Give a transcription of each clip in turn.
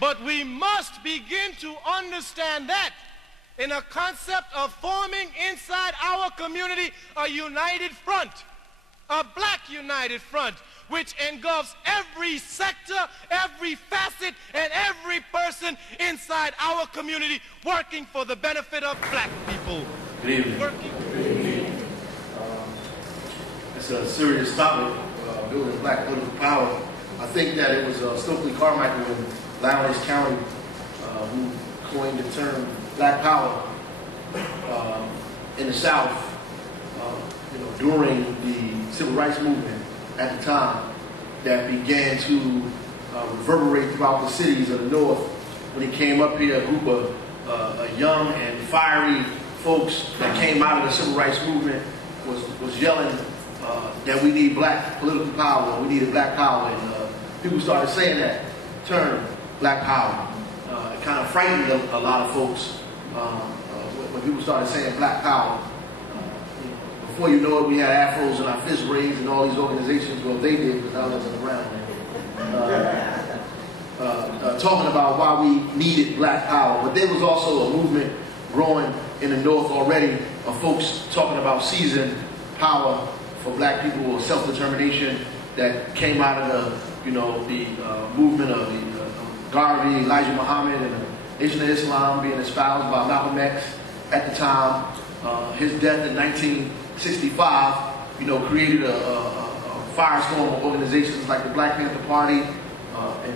But we must begin to understand that in a concept of forming inside our community a united front, a black united front, which engulfs every sector, every facet, and every person inside our community working for the benefit of black people. Good evening. It's a serious topic, building black political power. I think that it was Stokely Carmichael in Lowndes County who coined the term black power in the South during the civil rights movement at the time, that began to reverberate throughout the cities of the North. When he came up here, a group of young and fiery folks that came out of the civil rights movement was yelling that we need black political power, we needed black power, and people started saying that term, black power. It kind of frightened a lot of folks when people started saying black power. Before you know it, we had afros and our fist raised and all these organizations, well, they did because I wasn't around, talking about why we needed black power. But there was also a movement growing in the North already of folks talking about seizing power for black people, or self-determination, that came out of the movement of Garvey, Elijah Muhammad, and the Nation of Islam being espoused by Malcolm X at the time. His death in 1965, created a firestorm of organizations like the Black Panther Party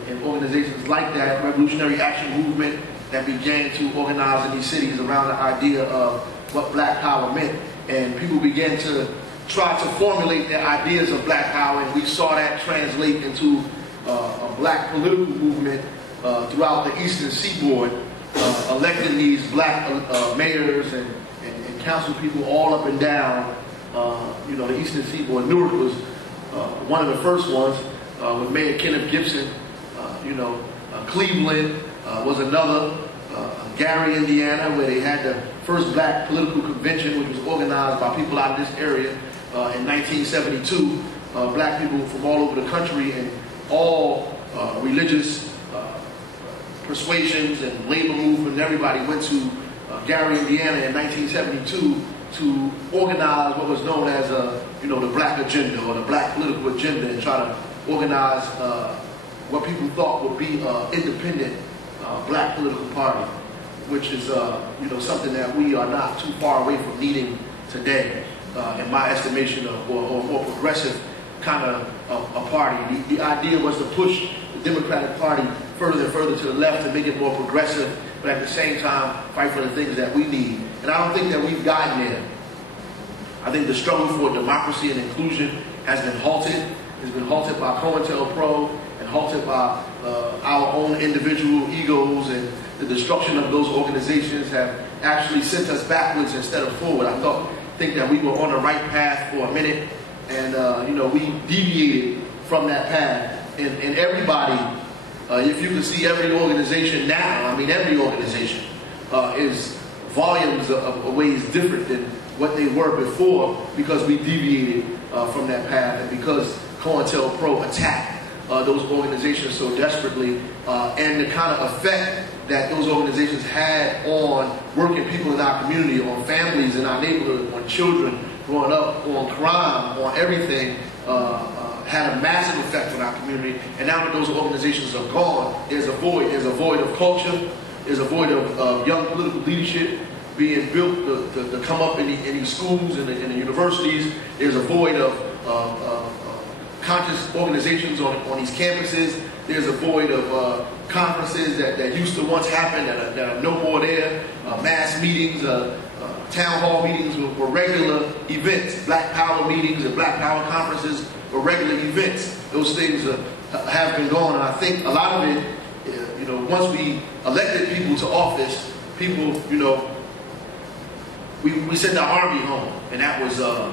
and organizations like that, Revolutionary Action Movement, that began to organize in these cities around the idea of what black power meant. And people began to try to formulate their ideas of black power, and we saw that translate into a black political movement throughout the Eastern Seaboard, electing these black mayors and council people all up and down, the Eastern Seaboard. Newark was one of the first ones with Mayor Kenneth Gibson. Cleveland was another. Gary, Indiana, where they had the first black political convention, which was organized by people out of this area in 1972. Black people from all over the country and all religious persuasions and labor movement, everybody went to Gary, Indiana in 1972 to organize what was known as the black agenda, or the black political agenda, and try to organize what people thought would be independent black political party, which is something that we are not too far away from needing today, in my estimation, or a more progressive kind of a party. The idea was to push the Democratic Party further and further to the left to make it more progressive, but at the same time fight for the things that we need. And I don't think that we've gotten there. I think the struggle for democracy and inclusion has been halted. It's been halted by COINTELPRO and halted by our own individual egos, and the destruction of those organizations have actually sent us backwards instead of forward. I think that we were on the right path for a minute, and we deviated from that path. And everybody, if you can see every organization now, every organization is volumes of ways different than what they were before, because we deviated from that path, and because COINTELPRO attacked those organizations so desperately, and the kind of effect that those organizations had on working people in our community, on families in our neighborhood, on children growing up, on crime, on everything, had a massive effect on our community. And now that those organizations are gone, there's a void. There's a void of culture. There's a void of young political leadership being built to come up in these schools and in the universities. There's a void of conscious organizations on these campuses. There's a void of conferences that used to once happen that are no more there. Mass meetings, town hall meetings were regular events. Black Power meetings and Black Power conferences were regular events. Those things have been gone, and I think a lot of it, once we elected people to office, people, we sent our army home, and that was, a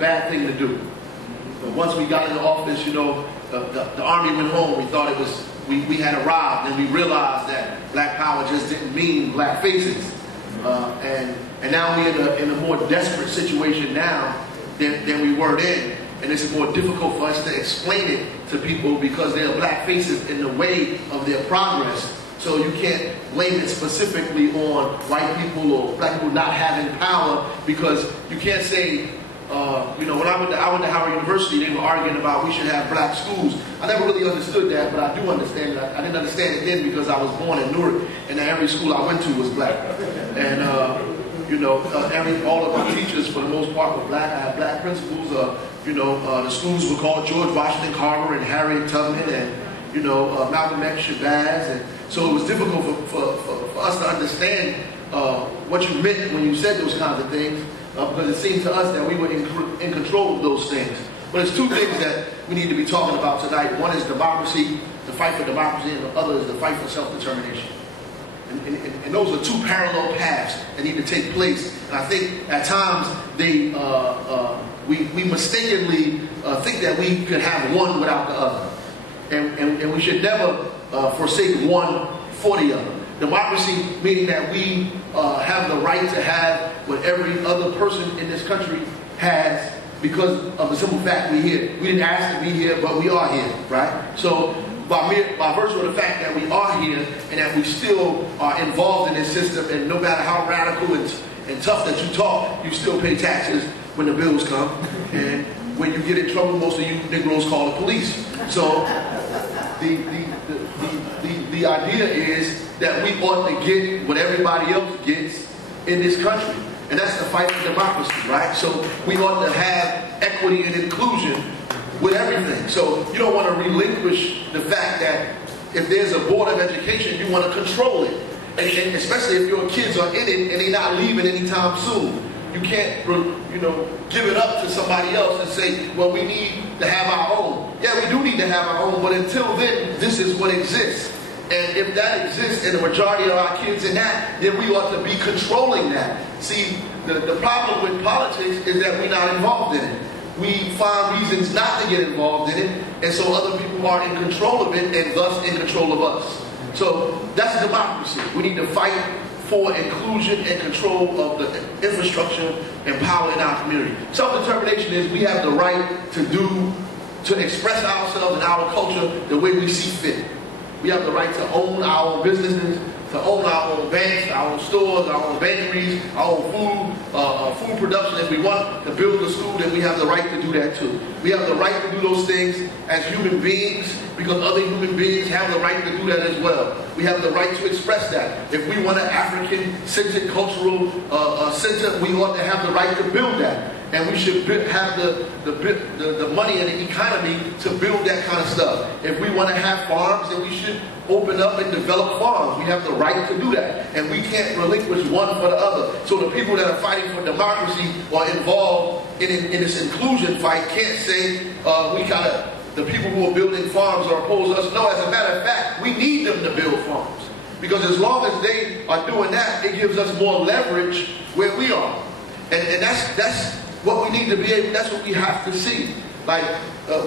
bad thing to do. But once we got into office, the army went home. We thought it was, we had arrived, and we realized that black power just didn't mean black faces. And now we're in a more desperate situation now than we were then, and it's more difficult for us to explain it to people because they are black faces in the way of their progress. So you can't blame it specifically on white people or black people not having power, because you can't say, you know, when I went to Howard University, they were arguing about we should have black schools. I never really understood that, but I do understand that. I didn't understand it then because I was born in Newark, and every school I went to was black. And, you know, all of my teachers, for the most part, were black. I had black principals. You know, the schools were called George Washington Carver and Harriet Tubman and, you know, Malcolm X Shabazz. And so it was difficult for us to understand what you meant when you said those kinds of things, because it seemed to us that we were in control of those things. But there's two things that we need to be talking about tonight. One is democracy, the fight for democracy, and the other is the fight for self-determination. And those are two parallel paths that need to take place. And I think at times we mistakenly think that we could have one without the other. And we should never forsake one for the other. Democracy meaning that we have the right to have what every other person in this country has because of the simple fact we're here. We didn't ask to be here, but we are here, right? So by virtue of the fact that we are here and that we still are involved in this system, and no matter how radical and tough that you talk, you still pay taxes when the bills come. And when you get in trouble, most of you Negroes call the police. So the idea is that we ought to get what everybody else gets in this country. And that's the fight for democracy, right? So we ought to have equity and inclusion with everything. So you don't want to relinquish the fact that if there's a board of education, you want to control it. And especially if your kids are in it and they're not leaving anytime soon. You can't, you know, give it up to somebody else and say, well, we need to have our own. Yeah, we do need to have our own, but until then, this is what exists. And if that exists and the majority of our kids in that, then we ought to be controlling that. See, the problem with politics is that we're not involved in it. We find reasons not to get involved in it, and so other people are in control of it and thus in control of us. So that's democracy. We need to fight for inclusion and control of the infrastructure and power in our community. Self-determination is we have the right to express ourselves and our culture the way we see fit. We have the right to own our own businesses, to own our own banks, our own stores, our own bakeries, our own food production. If we want to build a school, then we have the right to do that too. We have the right to do those things as human beings because other human beings have the right to do that as well. We have the right to express that. If we want an African-centered cultural center, we ought to have the right to build that. And we should have the money and the economy to build that kind of stuff. If we want to have farms, then we should open up and develop farms. We have the right to do that. And we can't relinquish one for the other. So the people that are fighting for democracy or involved in this inclusion fight can't say the people who are building farms are opposed to us. No, as a matter of fact, we need them to build farms. Because as long as they are doing that, it gives us more leverage where we are. And that's what we need to be able, that's what we have to see. Like,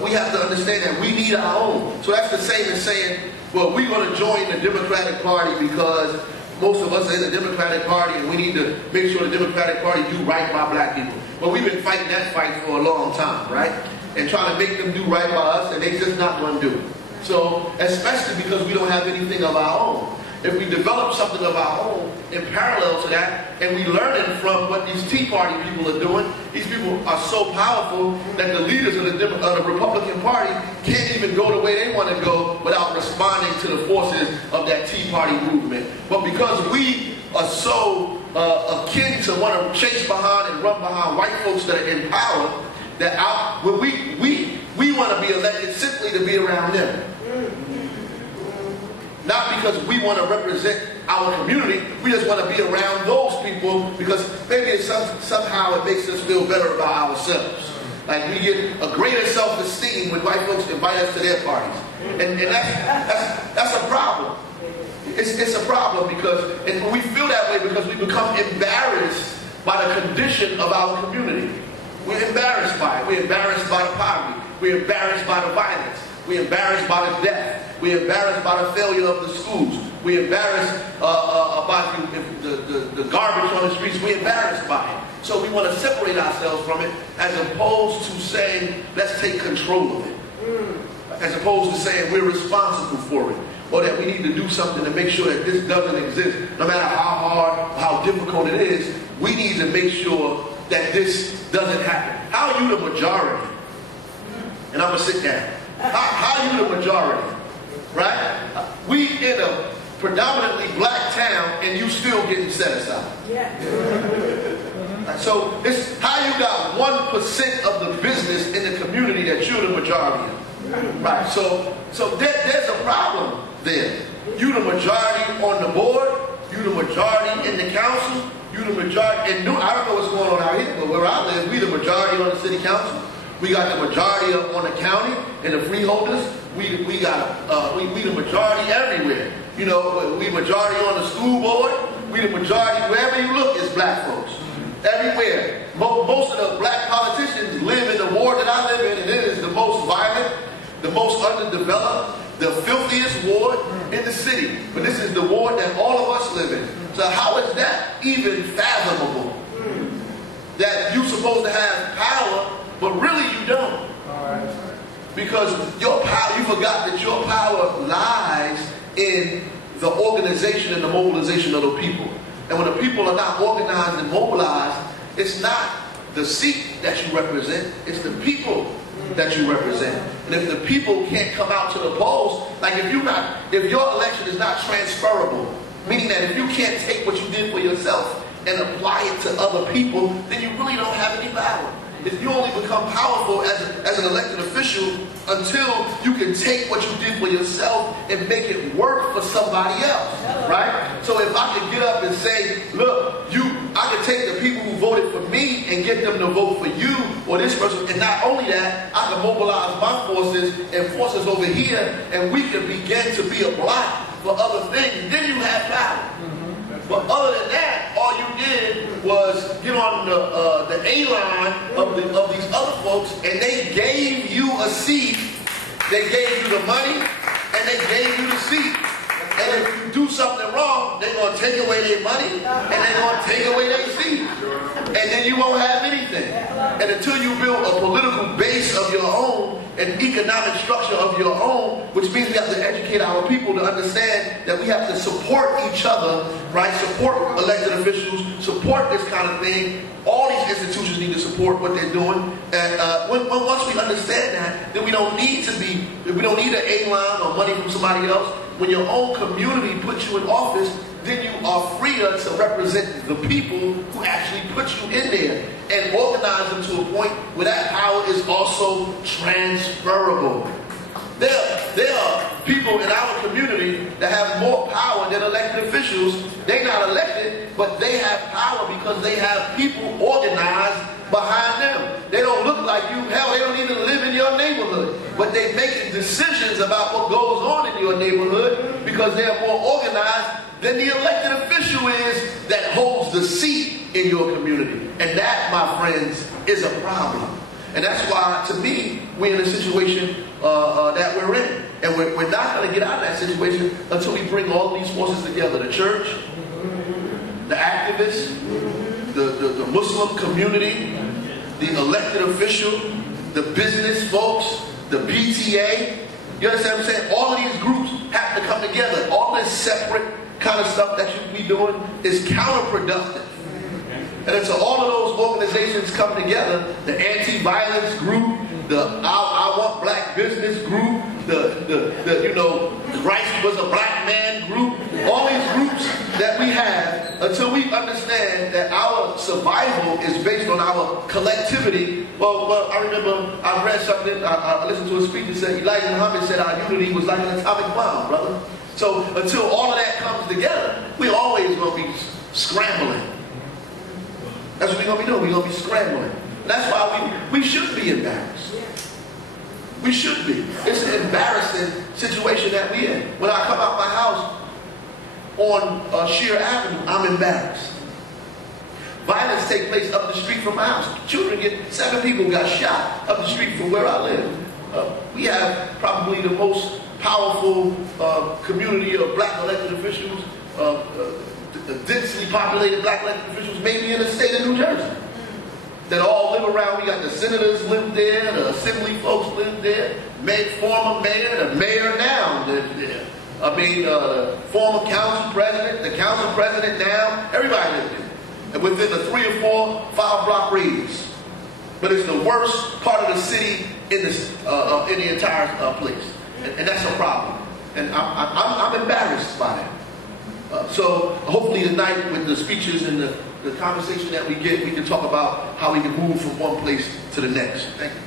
we have to understand that we need our own. So that's the same as saying, well, we're going to join the Democratic Party because most of us are in the Democratic Party and we need to make sure the Democratic Party do right by black people. Well, we've been fighting that fight for a long time, right? And trying to make them do right by us, and they're just not going to do it. So, especially because we don't have anything of our own. If we develop something of our own in parallel to that, and we learn it from what these Tea Party people are doing, these people are so powerful that the leaders of the Republican Party can't even go the way they want to go without responding to the forces of that Tea Party movement. But because we are so akin to want to chase behind and run behind white folks that are in power, that when we want to be elected simply to be around them. Not because we want to represent our community, we just want to be around those people because maybe somehow it makes us feel better about ourselves. Like we get a greater self-esteem when white folks invite us to their parties. And that's a problem. It's a problem and we feel that way because we become embarrassed by the condition of our community. We're embarrassed by it. We're embarrassed by the poverty. We're embarrassed by the violence. We're embarrassed by the death. We're embarrassed by the failure of the schools. We're embarrassed about the garbage on the streets. We're embarrassed by it. So we want to separate ourselves from it as opposed to saying, let's take control of it. as opposed to saying we're responsible for it, or that we need to do something to make sure that this doesn't exist. No matter how hard, how difficult it is, we need to make sure that this doesn't happen. How are you the majority? And I'm going to sit down. How are you the majority? Right? We in a predominantly black town and you still getting set aside. Yeah. So it's how you got 1% of the business in the community that you're the majority of. Right? So there's a problem there. You the majority on the board, you the majority in the council, you the majority, and I don't know what's going on out here, but where I live, we the majority on the city council. We got the majority on the county and the freeholders. We the majority everywhere. You know, we majority on the school board. We the majority wherever you look is black folks. Everywhere. Most of the black politicians live in the ward that I live in, and it is the most violent, the most underdeveloped, the filthiest ward in the city. But this is the ward that all of us live in. So how is that even fathomable? That you're supposed to have power, but really you don't. Because your power, you forgot that your power lies in the organization and the mobilization of the people. And when the people are not organized and mobilized, it's not the seat that you represent, it's the people that you represent. And if the people can't come out to the polls, like if your election is not transferable, meaning that if you can't take what you did for yourself and apply it to other people, then you really don't have any power. If you only become powerful as an elected official until you can take what you did for yourself and make it work for somebody else, right? So if I could get up and say, look, I can take the people who voted for me and get them to vote for you or this person, and not only that, I can mobilize my forces and forces over here, and we can begin to be a block for other things. Then you have power. But other than that, all you did was get on the A-line of these other folks, and they gave you a seat, they gave you the money, and they gave you the seat. And if you do something wrong, they're going to take away their money, and they're going to take away their seat. And then you won't have anything. And until you build a political base of your own, an economic structure of your own, which means we have to educate our people to understand that we have to support each other, right? Support elected officials, support this kind of thing. All these institutions need to support what they're doing. And once we understand that, then we don't need an A-line or money from somebody else. When your own community puts you in office, then you are freer to represent the people who actually put you in there and organize them to a point where that power is also transferable. There are people in our community that have more power than elected officials. They're not elected, but they have power because they have people organized behind them. They don't look like you. Hell, they don't even live in your neighborhood. But they're making decisions about what goes on in your neighborhood because they're more organized than the elected official is that holds the seat in your community. And that, my friends, is a problem. And that's why, to me, we're in a situation that we're in. And we're not going to get out of that situation until we bring all of these forces together. The church, the activists, the Muslim community, the elected official, the business folks, the PTA. You understand what I'm saying? All of these groups have to come together. All this separate kind of stuff that you be doing is counterproductive. And until all of those organizations come together, the anti-violence group, the I Want Black Business group, the Rice Was a Black Man group, all these groups that we have, until we understand that our survival is based on our collectivity. Well, I remember I read something, I listened to a speech that said, Elijah Muhammad said our unity was like an atomic bomb, brother. So until all of that comes together, we're always going to be scrambling. That's what we're going to be doing. We're going to be scrambling. And that's why we should be embarrassed. We should be. It's an embarrassing situation that we're in. When I come out my house on Sheer Avenue, I'm embarrassed. Violence takes place up the street from my house. 7 people got shot up the street from where I live. We have probably the most powerful community of black elected officials, the densely populated black elected officials, maybe in the state of New Jersey, that all live around. We got the senators live there, the assembly folks live there, former mayor, the mayor now lives there. The former council president, the council president now, everybody lives there. And within the 3 or 4, 5 block radius. But it's the worst part of the city in the entire place. And that's a problem. And I'm embarrassed by that. So hopefully tonight with the speeches and the conversation that we get, we can talk about how we can move from one place to the next. Thank you.